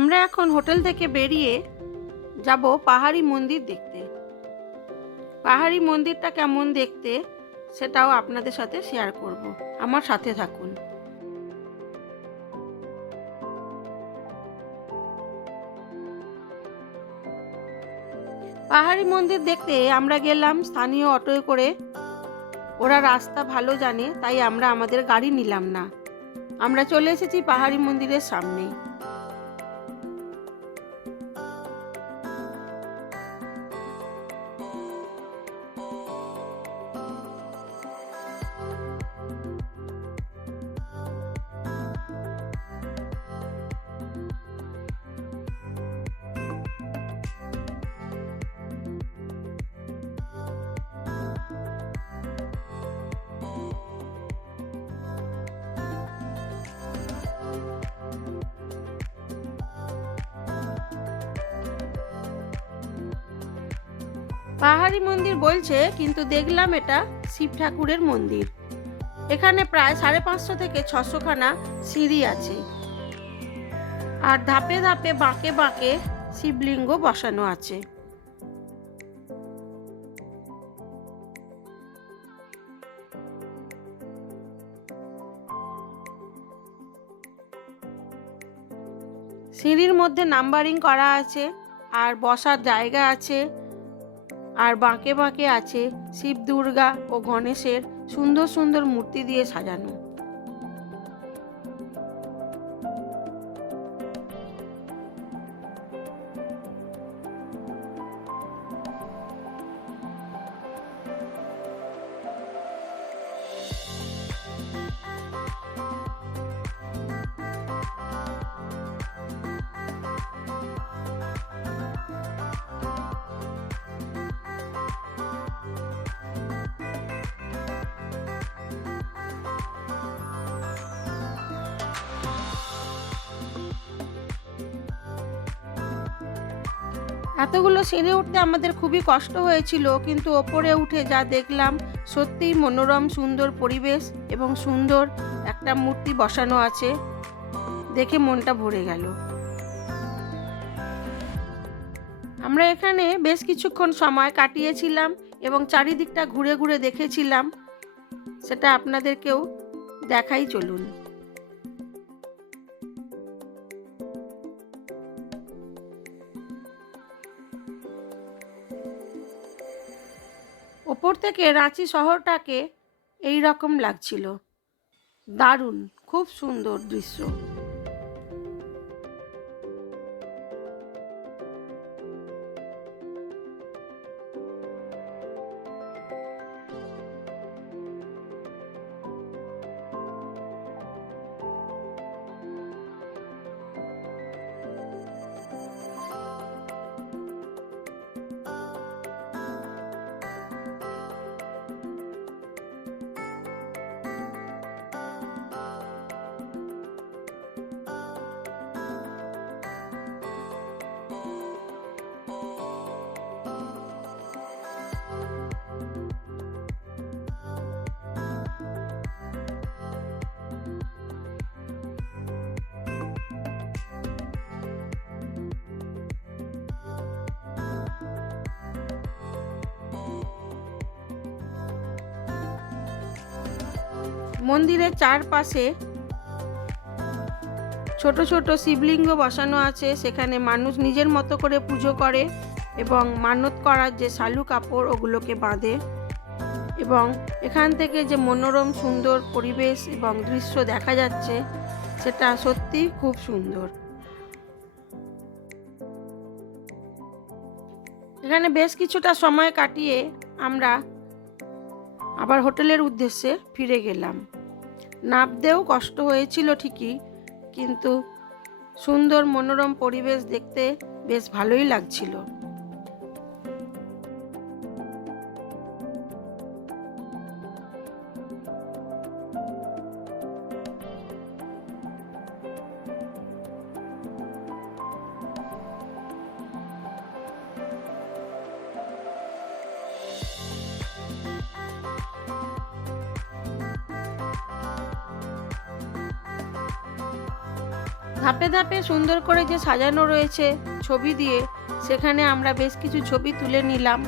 আমরা এখন হোটেল থেকে বেরিয়ে যাব পাহাড়ি মন্দির দেখতে। পাহাড়ি মন্দিরটা কেমন দেখতে সেটাও আপনাদের সাথে শেয়ার করব, আমার সাথে থাকুন। পাহাড়ি মন্দির দেখতে আমরা গেলাম স্থানীয় অটোয় করে। ওরা রাস্তা ভালো জানে, তাই আমরা আমাদের গাড়ি নিলাম না। আমরা চলে এসেছি পাহাড়ি মন্দিরের সামনে। পাহাড়ি মন্দির বলছে, কিন্তু দেখলাম এটা শিব ঠাকুরের মন্দির। এখানে প্রায় 550 থেকে 600 খানা সিঁড়ি আছে, আর ধাপে ধাপে বাঁকে বাঁকে শিবলিঙ্গ বসানো আছে। সিঁড়ির মধ্যে নাম্বারিং করা আছে, আর বসার জায়গা আছে, আর বাঁকে বাঁকে আছে শিব, দুর্গা ও গণেশের সুন্দর সুন্দর মূর্তি দিয়ে সাজানো। এতগুলো সিঁড়ি উঠতে আমাদের খুবই কষ্ট হয়েছিল, কিন্তু ওপরে উঠে যা দেখলাম সত্যিই মনোরম সুন্দর পরিবেশ এবং সুন্দর একটা মূর্তি বসানো আছে, দেখে মনটা ভরে গেল। আমরা এখানে বেশ কিছুক্ষণ সময় কাটিয়েছিলাম এবং চারিদিকটা ঘুরে ঘুরে দেখেছিলাম, সেটা আপনাদেরকেও দেখাই, চলুন। ওপর থেকে রাঁচি শহরটাকে এই রকম লাগছিল, দারুণ, খুব সুন্দর দৃশ্য। মন্দিরের চারপাশে ছোট ছোট শিবলিঙ্গ বসানো আছে, সেখানে মানুষ নিজের মতো করে পুজো করে এবং মানত করার যে শালু কাপড় ওগুলোকে বাঁধে। এবং এখান থেকে যে মনোরম সুন্দর পরিবেশ এবং দৃশ্য দেখা যাচ্ছে, সেটা সত্যি খুব সুন্দর। এখানে বেশ কিছুটা সময় কাটিয়ে আমরা আবার হোটেলের উদ্দেশ্যে ফিরে গেলাম। নামতেও কষ্ট হয়েছিল ঠিকই, কিন্তু সুন্দর মনোরম পরিবেশ দেখতে বেশ ভালোই লাগছিল। ধাপে ধাপে সুন্দর করে যে সাজানো রয়েছে ছবি দিয়ে, সেখানে আমরা বেশ কিছু ছবি তুলে নিলাম।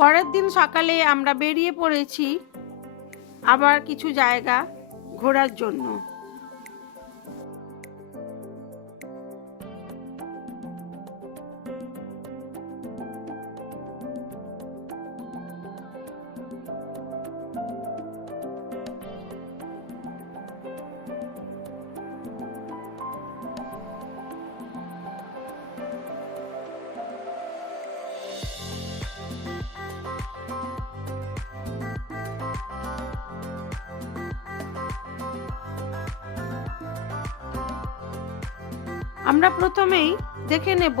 পরের দিন সকালে আমরা বেরিয়ে পড়েছি আবার কিছু জায়গা ঘোরার জন্য। আমরা প্রথমেই দেখে নেব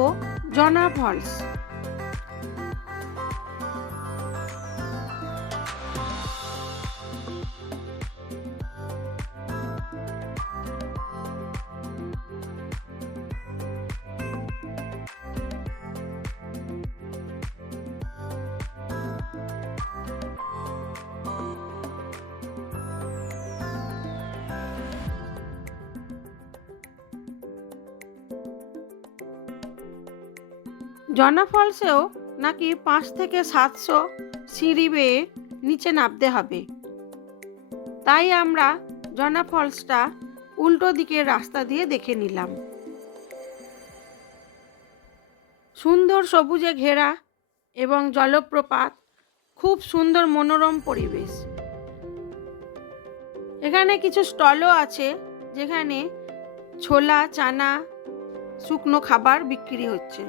জনহা ফলস। জনহা ফলসেও নাকি 5 থেকে 700 সিঁড়ি বেয়ে নিচে নামতে হবে, তাই আমরা জনহা ফলসটা উল্টো দিকের রাস্তা দিয়ে দেখে নিলাম। সুন্দর সবুজে ঘেরা এবং জলপ্রপাত, খুব সুন্দর মনোরম পরিবেশ। এখানে কিছু স্টলও আছে যেখানে ছোলা, চানা, শুকনো খাবার বিক্রি হচ্ছে।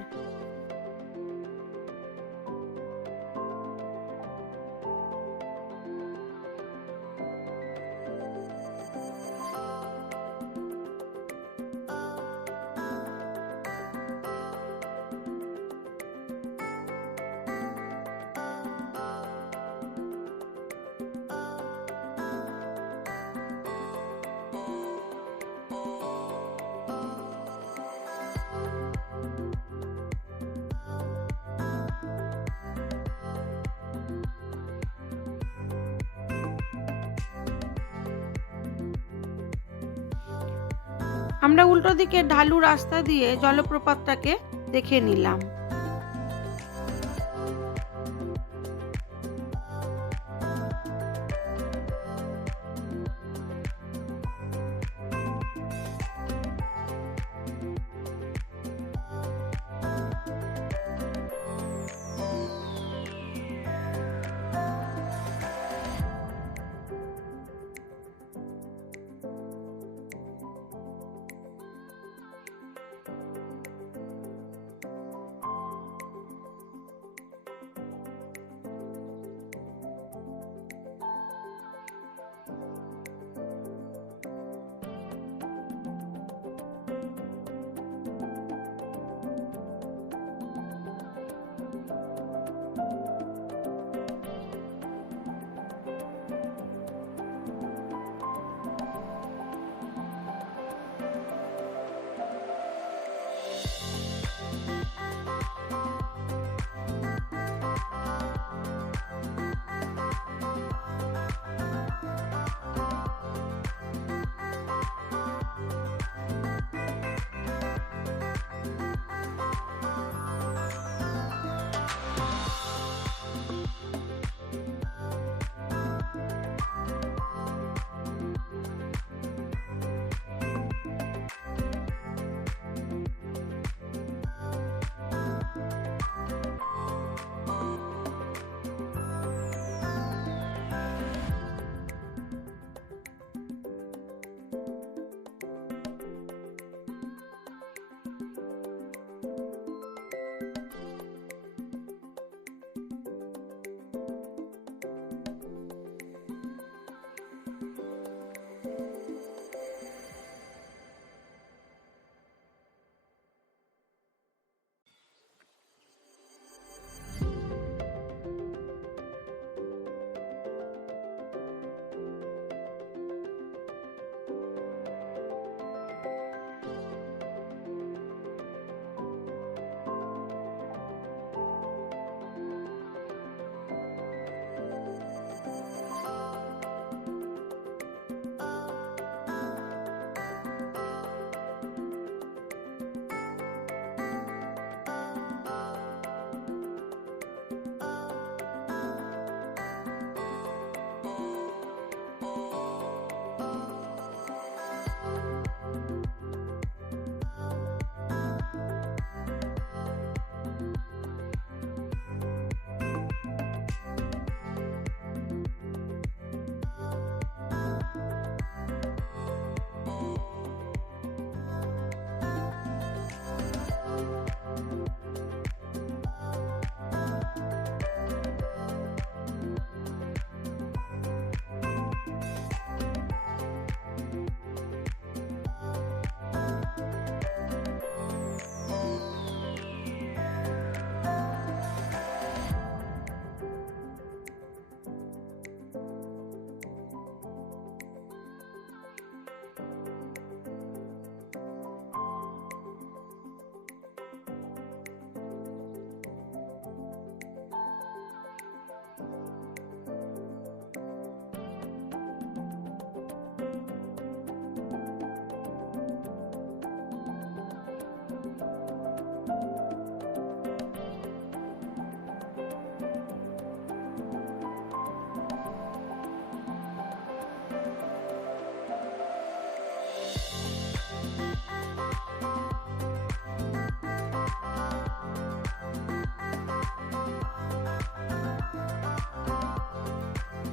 আমরা উল্টো দিকে ঢালু রাস্তা দিয়ে জলপ্রপাতটাকে দেখে নিলাম।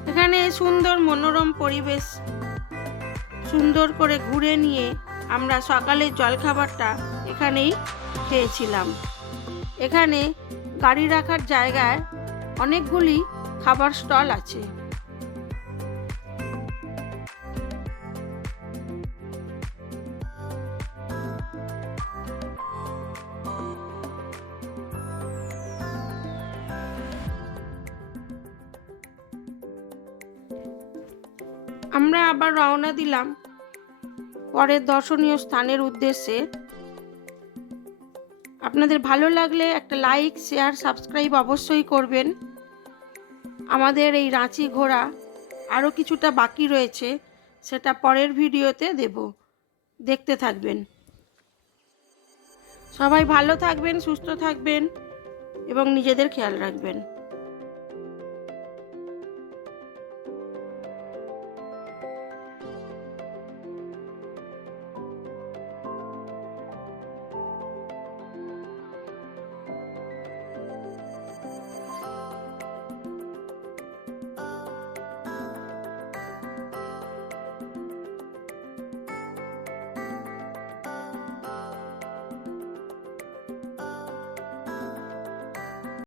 এখানে সুন্দর মনোরম পরিবেশ সুন্দর করে ঘুরে নিয়ে আমরা সকালের জলখাবারটা এখানেই খেয়েছিলাম। এখানে গাড়ি রাখার জায়গায় অনেকগুলি খাবার স্টল আছে। আমরা আবার রওনা দিলাম পরের দর্শনীয় স্থানের উদ্দেশ্যে। আপনাদের ভালো লাগলে একটা লাইক, শেয়ার, সাবস্ক্রাইব অবশ্যই করবেন। আমাদের এই রাঁচি ঘোরা আরও কিছুটা বাকি রয়েছে, সেটা পরের ভিডিওতে দেব, দেখতে থাকবেন। সবাই ভালো থাকবেন, সুস্থ থাকবেন এবং নিজেদের খেয়াল রাখবেন।